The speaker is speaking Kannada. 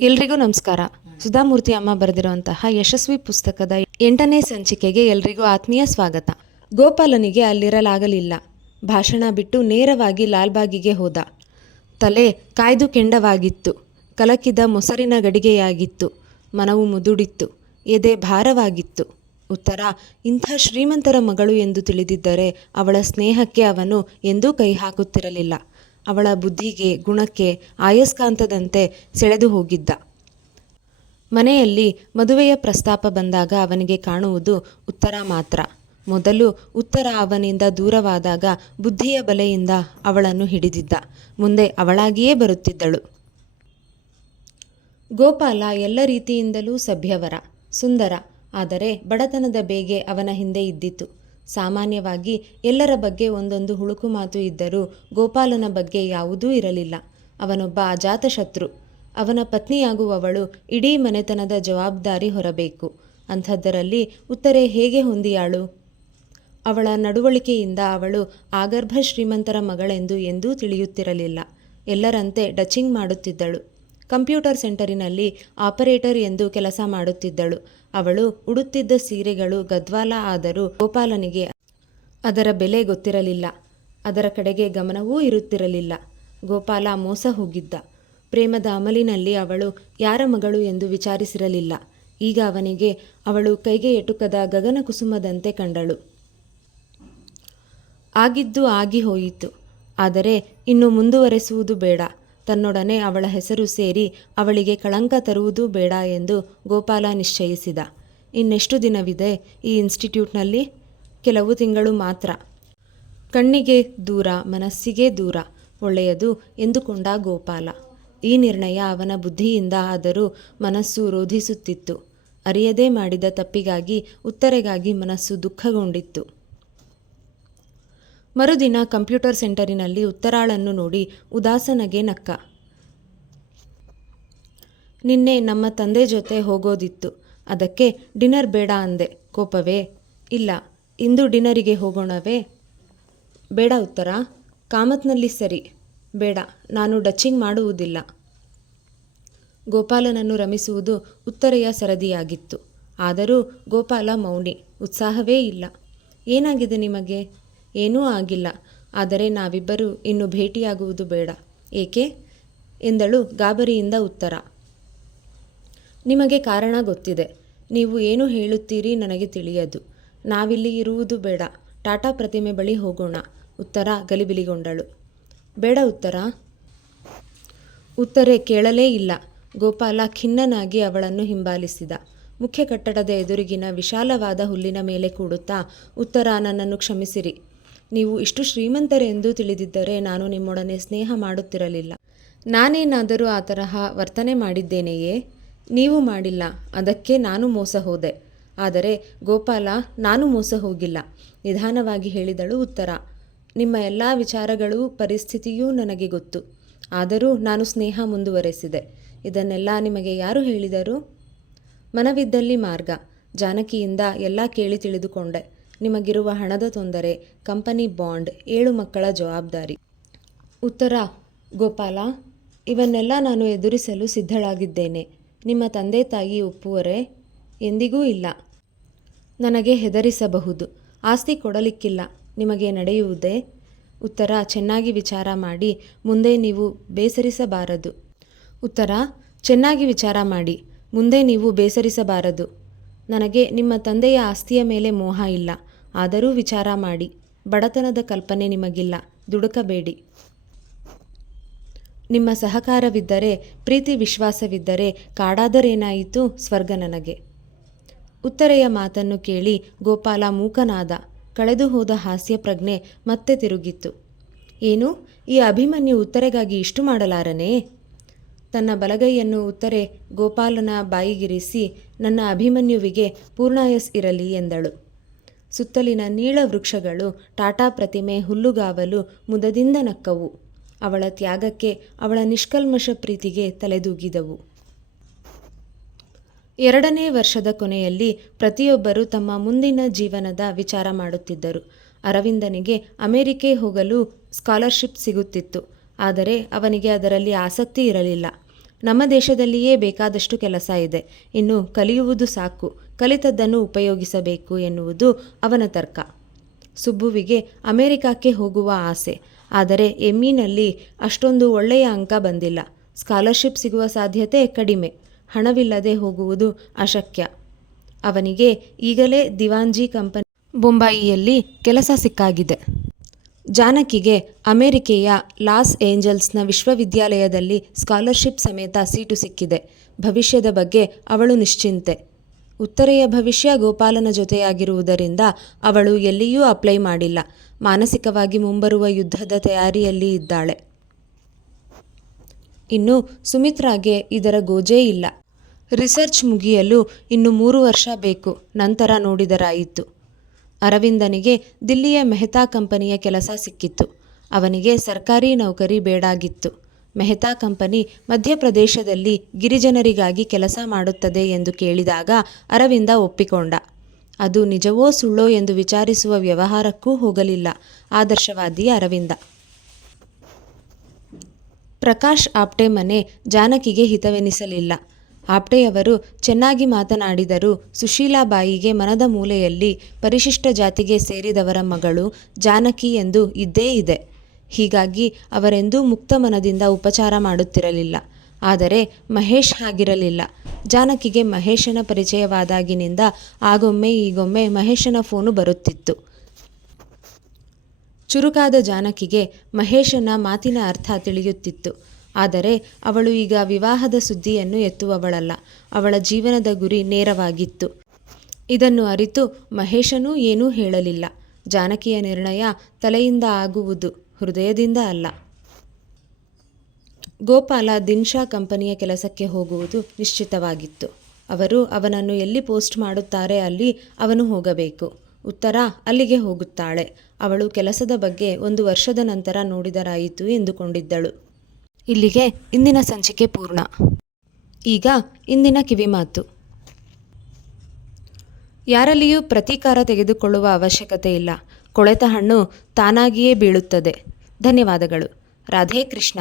ಎಲ್ರಿಗೂ ನಮಸ್ಕಾರ. ಸುಧಾಮೂರ್ತಿ ಅಮ್ಮ ಬರೆದಿರುವಂತಹ ಯಶಸ್ವಿ ಪುಸ್ತಕದ ಎಂಟನೇ ಸಂಚಿಕೆಗೆ ಎಲ್ರಿಗೂ ಆತ್ಮೀಯ ಸ್ವಾಗತ. ಗೋಪಾಲನಿಗೆ ಅಲ್ಲಿರಲಾಗಲಿಲ್ಲ. ಭಾಷಣ ಬಿಟ್ಟು ನೇರವಾಗಿ ಲಾಲ್ಬಾಗಿಗೆ ಹೋದ. ತಲೆ ಕಾಯ್ದು ಕೆಂಡವಾಗಿತ್ತು. ಕಲಕಿದ ಮೊಸರಿನ ಗಡಿಗೆಯಾಗಿತ್ತು. ಮನವು ಮುದುಡಿತ್ತು. ಎದೆ ಭಾರವಾಗಿತ್ತು. ಉತ್ತರ, ಇಂಥ ಶ್ರೀಮಂತರ ಮಗಳು ಎಂದು ತಿಳಿದಿದ್ದರೆ ಅವಳ ಸ್ನೇಹಕ್ಕೆ ಅವನು ಎಂದೂ ಕೈ ಹಾಕುತ್ತಿರಲಿಲ್ಲ. ಅವಳ ಬುದ್ಧಿಗೆ, ಗುಣಕ್ಕೆ, ಆಯಸ್ಕಾಂತದಂತೆ ಸೆಳೆದು ಹೋಗಿದ್ದ. ಮನೆಯಲ್ಲಿ ಮದುವೆಯ ಪ್ರಸ್ತಾಪ ಬಂದಾಗ ಅವನಿಗೆ ಕಾಣುವುದು ಉತ್ತರ ಮಾತ್ರ. ಮೊದಲು ಉತ್ತರ ಅವನಿಂದ ದೂರವಾದಾಗ ಬುದ್ಧಿಯ ಬಲೆಯಿಂದ ಅವಳನ್ನು ಹಿಡಿದಿದ್ದ. ಮುಂದೆ ಅವಳಾಗಿಯೇ ಬರುತ್ತಿದ್ದಳು. ಗೋಪಾಲ ಎಲ್ಲ ರೀತಿಯಿಂದಲೂ ಸಭ್ಯವರ, ಸುಂದರ, ಆದರೆ ಬಡತನದ ಬೇಗೆ ಅವನ ಹಿಂದೆ ಇದ್ದಿತು. ಸಾಮಾನ್ಯವಾಗಿ ಎಲ್ಲರ ಬಗ್ಗೆ ಒಂದೊಂದು ಹುಳುಕು ಮಾತು ಇದ್ದರೂ ಗೋಪಾಲನ ಬಗ್ಗೆ ಯಾವುದೂ ಇರಲಿಲ್ಲ. ಅವನೊಬ್ಬ ಅಜಾತಶತ್ರು ಅವನ ಪತ್ನಿಯಾಗುವವಳು ಇಡೀ ಮನೆತನದ ಜವಾಬ್ದಾರಿ ಹೊರಬೇಕು. ಅಂಥದ್ದರಲ್ಲಿ ಉತ್ತರೆ ಹೇಗೆ ಹೊಂದಿಯಾಳು? ಅವಳ ನಡವಳಿಕೆಯಿಂದ ಅವಳು ಆಗರ್ಭ ಶ್ರೀಮಂತರ ಮಗಳೆಂದು ಎಂದೂ ತಿಳಿಯುತ್ತಿರಲಿಲ್ಲ. ಎಲ್ಲರಂತೆ ಡಚಿಂಗ್ ಮಾಡುತ್ತಿದ್ದಳು. ಕಂಪ್ಯೂಟರ್ ಸೆಂಟರಿನಲ್ಲಿ ಆಪರೇಟರ್ ಎಂದು ಕೆಲಸ ಮಾಡುತ್ತಿದ್ದಳು. ಅವಳು ಉಡುತ್ತಿದ್ದ ಸೀರೆಗಳು ಗದ್ವಾಲ ಆದರೂ ಗೋಪಾಲನಿಗೆ ಅದರ ಬೆಲೆ ಗೊತ್ತಿರಲಿಲ್ಲ. ಅದರ ಕಡೆಗೆ ಗಮನವೂ ಇರುತ್ತಿರಲಿಲ್ಲ. ಗೋಪಾಲ ಮೋಸ ಹೋಗಿದ್ದ. ಪ್ರೇಮದ ಅಮಲಿನಲ್ಲಿ ಅವಳು ಯಾರ ಮಗಳು ಎಂದು ವಿಚಾರಿಸಿರಲಿಲ್ಲ. ಈಗ ಅವನಿಗೆ ಅವಳು ಕೈಗೆ ಎಟುಕದ ಗಗನ ಕುಸುಮದಂತೆ ಕಂಡಳು. ಆಗಿದ್ದು ಆಗಿ ಹೋಯಿತು. ಆದರೆ ಇನ್ನು ಮುಂದುವರೆಸುವುದು ಬೇಡ. ತನ್ನೊಡನೆ ಅವಳ ಹೆಸರು ಸೇರಿ ಅವಳಿಗೆ ಕಳಂಕ ತರುವುದೂ ಬೇಡ ಎಂದು ಗೋಪಾಲ ನಿಶ್ಚಯಿಸಿದ. ಇನ್ನೆಷ್ಟು ದಿನವಿದೆ ಈ ಇನ್ಸ್ಟಿಟ್ಯೂಟ್ನಲ್ಲಿ? ಕೆಲವು ತಿಂಗಳು ಮಾತ್ರ. ಕಣ್ಣಿಗೆ ದೂರ, ಮನಸ್ಸಿಗೆ ದೂರ. ಒಳ್ಳೆಯದು ಎಂದುಕೊಂಡ ಗೋಪಾಲ. ಈ ನಿರ್ಣಯ ಅವನ ಬುದ್ಧಿಯಿಂದ ಆದರೂ ಮನಸ್ಸು ರೋಧಿಸುತ್ತಿತ್ತು. ಅರಿಯದೇ ಮಾಡಿದ ತಪ್ಪಿಗಾಗಿ, ಉತ್ತರೆಗಾಗಿ ಮನಸ್ಸು ದುಃಖಗೊಂಡಿತ್ತು. ಮರುದಿನ ಕಂಪ್ಯೂಟರ್ ಸೆಂಟರಿನಲ್ಲಿ ಉತ್ತರಾಳನ್ನು ನೋಡಿ ಉದಾಸನಗೆ ನಕ್ಕ. ನಿನ್ನೆ ನಮ್ಮ ತಂದೆ ಜೊತೆ ಹೋಗೋದಿತ್ತು. ಅದಕ್ಕೆ ಡಿನ್ನರ್ ಬೇಡ ಅಂದೆ. ಕೋಪವೇ? ಇಲ್ಲ. ಇಂದು ಡಿನ್ನರಿಗೆ ಹೋಗೋಣವೇ? ಬೇಡ ಉತ್ತರ. ಕಾಮತ್ನಲ್ಲಿ ಸರಿ. ಬೇಡ. ನಾನು ಡಚ್ಚಿಂಗ್ ಮಾಡುವುದಿಲ್ಲ. ಗೋಪಾಲನನ್ನು ರಮಿಸುವುದು ಉತ್ತರೆಯ ಸರದಿಯಾಗಿತ್ತು. ಆದರೂ ಗೋಪಾಲ ಮೌನಿ. ಉತ್ಸಾಹವೇ ಇಲ್ಲ. ಏನಾಗಿದೆ ನಿಮಗೆ? ಏನೂ ಆಗಿಲ್ಲ. ಆದರೆ ನಾವಿಬ್ಬರು ಇನ್ನು ಭೇಟಿಯಾಗುವುದು ಬೇಡ. ಏಕೆ? ಎಂದಳು ಗಾಬರಿಯಿಂದ ಉತ್ತರ. ನಿಮಗೆ ಕಾರಣ ಗೊತ್ತಿದೆ. ನೀವು ಏನು ಹೇಳುತ್ತೀರಿ ನನಗೆ ತಿಳಿಯದು. ನಾವಿಲ್ಲಿ ಇರುವುದು ಬೇಡ. ಟಾಟಾ ಪ್ರತಿಮೆ ಬಳಿ ಹೋಗೋಣ. ಉತ್ತರ ಗಲಿಬಿಲಿಗೊಂಡಳು. ಬೇಡ ಉತ್ತರ. ಉತ್ತರೆ ಕೇಳಲೇ ಇಲ್ಲ. ಗೋಪಾಲ ಖಿನ್ನನಾಗಿ ಅವಳನ್ನು ಹಿಂಬಾಲಿಸಿದ. ಮುಖ್ಯ ಕಟ್ಟಡದ ಎದುರಿಗಿನ ವಿಶಾಲವಾದ ಹುಲ್ಲಿನ ಮೇಲೆ ಕೂಡುತ್ತಾ, ಉತ್ತರ ನನ್ನನ್ನು ಕ್ಷಮಿಸಿರಿ. ನೀವು ಇಷ್ಟು ಶ್ರೀಮಂತರೆಂದು ತಿಳಿದಿದ್ದರೆ ನಾನು ನಿಮ್ಮೊಡನೆ ಸ್ನೇಹ ಮಾಡುತ್ತಿರಲಿಲ್ಲ. ನಾನೇನಾದರೂ ಆ ತರಹ ವರ್ತನೆ ಮಾಡಿದ್ದೇನೆಯೇ? ನೀವು ಮಾಡಿಲ್ಲ, ಅದಕ್ಕೆ ನಾನು ಮೋಸ ಹೋದೆ. ಆದರೆ ಗೋಪಾಲ, ನಾನು ಮೋಸ ಹೋಗಿಲ್ಲ. ನಿಧಾನವಾಗಿ ಹೇಳಿದಳು ಉತ್ತರ, ನಿಮ್ಮ ಎಲ್ಲ ವಿಚಾರಗಳೂ ಪರಿಸ್ಥಿತಿಯೂ ನನಗೆ ಗೊತ್ತು. ಆದರೂ ನಾನು ಸ್ನೇಹ ಮುಂದುವರೆಸಿದೆ. ಇದನ್ನೆಲ್ಲ ನಿಮಗೆ ಯಾರು ಹೇಳಿದರು? ಮನವಿದ್ದಲ್ಲಿ ಮಾರ್ಗ. ಜಾನಕಿಯಿಂದ ಎಲ್ಲ ಕೇಳಿ ತಿಳಿದುಕೊಂಡೆ. ನಿಮಗಿರುವ ಹಣದ ತೊಂದರೆ, ಕಂಪನಿ ಬಾಂಡ್, ಏಳು ಮಕ್ಕಳ ಜವಾಬ್ದಾರಿ. ಉತ್ತರ, ಗೋಪಾಲ, ಇವನ್ನೆಲ್ಲ ನಾನು ಎದುರಿಸಲು ಸಿದ್ಧಳಾಗಿದ್ದೇನೆ. ನಿಮ್ಮ ತಂದೆ ತಾಯಿ ಒಪ್ಪುವರೆ? ಎಂದಿಗೂ ಇಲ್ಲ. ನನಗೆ ಹೆದರಿಸಬಹುದು. ಆಸ್ತಿ ಕೊಡಲಿಕ್ಕಿಲ್ಲ. ನಿಮಗೆ ನಡೆಯುವುದೇ? ಉತ್ತರ, ಚೆನ್ನಾಗಿ ವಿಚಾರ ಮಾಡಿ, ಮುಂದೆ ನೀವು ಬೇಸರಿಸಬಾರದು. ಉತ್ತರ, ಚೆನ್ನಾಗಿ ವಿಚಾರ ಮಾಡಿ, ಮುಂದೆ ನೀವು ಬೇಸರಿಸಬಾರದು. ನನಗೆ ನಿಮ್ಮ ತಂದೆಯ ಆಸ್ತಿಯ ಮೇಲೆ ಮೋಹ ಇಲ್ಲ. ಆದರೂ ವಿಚಾರ ಮಾಡಿ. ಬಡತನದ ಕಲ್ಪನೆ ನಿಮಗಿಲ್ಲ. ದುಡುಕಬೇಡಿ. ನಿಮ್ಮ ಸಹಕಾರವಿದ್ದರೆ, ಪ್ರೀತಿ ವಿಶ್ವಾಸವಿದ್ದರೆ ಕಾಡಾದರೇನಾಯಿತು ಸ್ವರ್ಗ ನನಗೆ. ಉತ್ತರೆಯ ಮಾತನ್ನು ಕೇಳಿ ಗೋಪಾಲ ಮೂಕನಾದ. ಕಳೆದು ಹೋದ ಹಾಸ್ಯ ಪ್ರಜ್ಞೆ ಮತ್ತೆ ತಿರುಗಿತ್ತು. ಏನು? ಈ ಅಭಿಮನ್ಯು ಉತ್ತರೆಗಾಗಿ ಇಷ್ಟು ಮಾಡಲಾರನೇ? ತನ್ನ ಬಲಗೈಯನ್ನು ಉತ್ತರೆ ಗೋಪಾಲನ ಬಾಯಿಗಿರಿಸಿ ನನ್ನ ಅಭಿಮನ್ಯುವಿಗೆ ಪೂರ್ಣಾಯಸ್ ಇರಲಿ ಎಂದಳು. ಸುತ್ತಲಿನ ನೀಳ ವೃಕ್ಷಗಳು ಟಾಟಾ ಪ್ರತಿಮೆ ಹುಲ್ಲುಗಾವಲು ಮುದದಿಂದ ನಕ್ಕವು. ಅವಳ ತ್ಯಾಗಕ್ಕೆ ಅವಳ ನಿಷ್ಕಲ್ಮಶ ಪ್ರೀತಿಗೆ ತಲೆದೂಗಿದವು. ಎರಡನೇ ವರ್ಷದ ಕೊನೆಯಲ್ಲಿ ಪ್ರತಿಯೊಬ್ಬರು ತಮ್ಮ ಮುಂದಿನ ಜೀವನದ ವಿಚಾರ ಮಾಡುತ್ತಿದ್ದರು. ಅರವಿಂದನಿಗೆ ಅಮೆರಿಕೆ ಹೋಗಲು ಸ್ಕಾಲರ್ಶಿಪ್ ಸಿಗುತ್ತಿತ್ತು. ಆದರೆ ಅವನಿಗೆ ಅದರಲ್ಲಿ ಆಸಕ್ತಿ ಇರಲಿಲ್ಲ. ನಮ್ಮ ದೇಶದಲ್ಲಿಯೇ ಬೇಕಾದಷ್ಟು ಕೆಲಸ ಇದೆ. ಇನ್ನು ಕಲಿಯುವುದು ಸಾಕು. ಕಲಿತದ್ದನ್ನು ಉಪಯೋಗಿಸಬೇಕು ಎನ್ನುವುದು ಅವನ ತರ್ಕ. ಸುಬ್ಬುವಿಗೆ ಅಮೆರಿಕಕ್ಕೆ ಹೋಗುವ ಆಸೆ. ಆದರೆ ಎಮ್ಮಿನಲ್ಲಿ ಅಷ್ಟೊಂದು ಒಳ್ಳೆಯ ಅಂಕ ಬಂದಿಲ್ಲ. ಸ್ಕಾಲರ್ಶಿಪ್ ಸಿಗುವ ಸಾಧ್ಯತೆ ಕಡಿಮೆ. ಹಣವಿಲ್ಲದೆ ಹೋಗುವುದು ಅಶಕ್ಯ. ಅವನಿಗೆ ಈಗಲೇ ದಿವಾಂಜಿ ಕಂಪನಿ ಬೊಂಬಾಯಿಯಲ್ಲಿ ಕೆಲಸ ಸಿಕ್ಕಾಗಿದೆ. ಜಾನಕಿಗೆ ಅಮೆರಿಕೆಯ ಲಾಸ್ ಏಂಜಲ್ಸ್ನ ವಿಶ್ವವಿದ್ಯಾಲಯದಲ್ಲಿ ಸ್ಕಾಲರ್ಶಿಪ್ ಸಮೇತ ಸೀಟು ಸಿಕ್ಕಿದೆ. ಭವಿಷ್ಯದ ಬಗ್ಗೆ ಅವಳು ನಿಶ್ಚಿಂತೆ. ಉತ್ತರೆಯ ಭವಿಷ್ಯ ಗೋಪಾಲನ ಜೊತೆಯಾಗಿರುವುದರಿಂದ ಅವಳು ಎಲ್ಲಿಯೂ ಅಪ್ಲೈ ಮಾಡಿಲ್ಲ. ಮಾನಸಿಕವಾಗಿ ಮುಂಬರುವ ಯುದ್ಧದ ತಯಾರಿಯಲ್ಲಿ ಇದ್ದಾಳೆ. ಇನ್ನು ಸುಮಿತ್ರಾಗೆ ಇದರ ಗೋಜೇ ಇಲ್ಲ. ರಿಸರ್ಚ್ ಮುಗಿಯಲು ಇನ್ನು ಮೂರು ವರ್ಷ ಬೇಕು. ನಂತರ ನೋಡಿದರಾಯಿತು. ಅರವಿಂದನಿಗೆ ದಿಲ್ಲಿಯ ಮೆಹ್ತಾ ಕಂಪನಿಯ ಕೆಲಸ ಸಿಕ್ಕಿತ್ತು. ಅವನಿಗೆ ಸರ್ಕಾರಿ ನೌಕರಿ ಬೇಡಾಗಿತ್ತು. ಮೆಹ್ತಾ ಕಂಪನಿ ಮಧ್ಯಪ್ರದೇಶದಲ್ಲಿ ಗಿರಿಜನರಿಗಾಗಿ ಕೆಲಸ ಮಾಡುತ್ತದೆ ಎಂದು ಕೇಳಿದಾಗ ಅರವಿಂದ ಒಪ್ಪಿಕೊಂಡ. ಅದು ನಿಜವೋ ಸುಳ್ಳೋ ಎಂದು ವಿಚಾರಿಸುವ ವ್ಯವಹಾರಕ್ಕೂ ಹೋಗಲಿಲ್ಲ. ಆದರ್ಶವಾದಿ ಅರವಿಂದ. ಪ್ರಕಾಶ್ ಆಪ್ಟೆ ಮನೆ ಜಾನಕಿಗೆ ಹಿತವೆನಿಸಲಿಲ್ಲ. ಆಪ್ಟೆಯವರು ಚೆನ್ನಾಗಿ ಮಾತನಾಡಿದರು. ಸುಶೀಲಾಬಾಯಿಗೆ ಮನದ ಮೂಲೆಯಲ್ಲಿ ಪರಿಶಿಷ್ಟ ಜಾತಿಗೆ ಸೇರಿದವರ ಮಗಳು ಜಾನಕಿ ಎಂದು ಇದ್ದೇ ಇದೆ. ಹೀಗಾಗಿ ಅವರೆಂದೂ ಮುಕ್ತ ಮನದಿಂದ ಉಪಚಾರ ಮಾಡುತ್ತಿರಲಿಲ್ಲ. ಆದರೆ ಮಹೇಶ್ ಹಾಗಿರಲಿಲ್ಲ. ಜಾನಕಿಗೆ ಮಹೇಶನ ಪರಿಚಯವಾದಾಗಿನಿಂದ ಆಗೊಮ್ಮೆ ಈಗೊಮ್ಮೆ ಮಹೇಶನ ಫೋನು ಬರುತ್ತಿತ್ತು. ಚುರುಕಾದ ಜಾನಕಿಗೆ ಮಹೇಶನ ಮಾತಿನ ಅರ್ಥ ತಿಳಿಯುತ್ತಿತ್ತು. ಆದರೆ ಅವಳು ಈಗ ವಿವಾಹದ ಸುದ್ದಿಯನ್ನು ಎತ್ತುವವಳಲ್ಲ. ಅವಳ ಜೀವನದ ಗುರಿ ನೇರವಾಗಿತ್ತು. ಇದನ್ನು ಅರಿತು ಮಹೇಶನೂ ಏನೂ ಹೇಳಲಿಲ್ಲ. ಜಾನಕಿಯ ನಿರ್ಣಯ ತಲೆಯಿಂದ ಆಗುವುದು ಹೃದಯದಿಂದ ಅಲ್ಲ. ಗೋಪಾಲ ದಿನ್ಶಾ ಕಂಪನಿಯ ಕೆಲಸಕ್ಕೆ ಹೋಗುವುದು ನಿಶ್ಚಿತವಾಗಿತ್ತು. ಅವರು ಅವನನ್ನು ಎಲ್ಲಿ ಪೋಸ್ಟ್ ಮಾಡುತ್ತಾರೆ ಅಲ್ಲಿ ಅವನು ಹೋಗಬೇಕು. ಉತ್ತರ, ಅಲ್ಲಿಗೆ ಹೋಗುತ್ತಾಳೆ. ಅವಳು ಕೆಲಸದ ಬಗ್ಗೆ ಒಂದು ವರ್ಷದ ನಂತರ ನೋಡಿದರಾಯಿತು ಎಂದುಕೊಂಡಿದ್ದಳು. ಇಲ್ಲಿಗೆ ಇಂದಿನ ಸಂಚಿಕೆ ಪೂರ್ಣ. ಈಗ ಇಂದಿನ ಕಿವಿಮಾತು ಯಾರಲ್ಲಿಯೂ ಪ್ರತೀಕಾರ ತೆಗೆದುಕೊಳ್ಳುವ ಅವಶ್ಯಕತೆ ಇಲ್ಲ. ಕೊಳೆತ ಹಣ್ಣು ತಾನಾಗಿಯೇ ಬೀಳುತ್ತದೆ. ಧನ್ಯವಾದಗಳು. ರಾಧೇ ಕೃಷ್ಣ.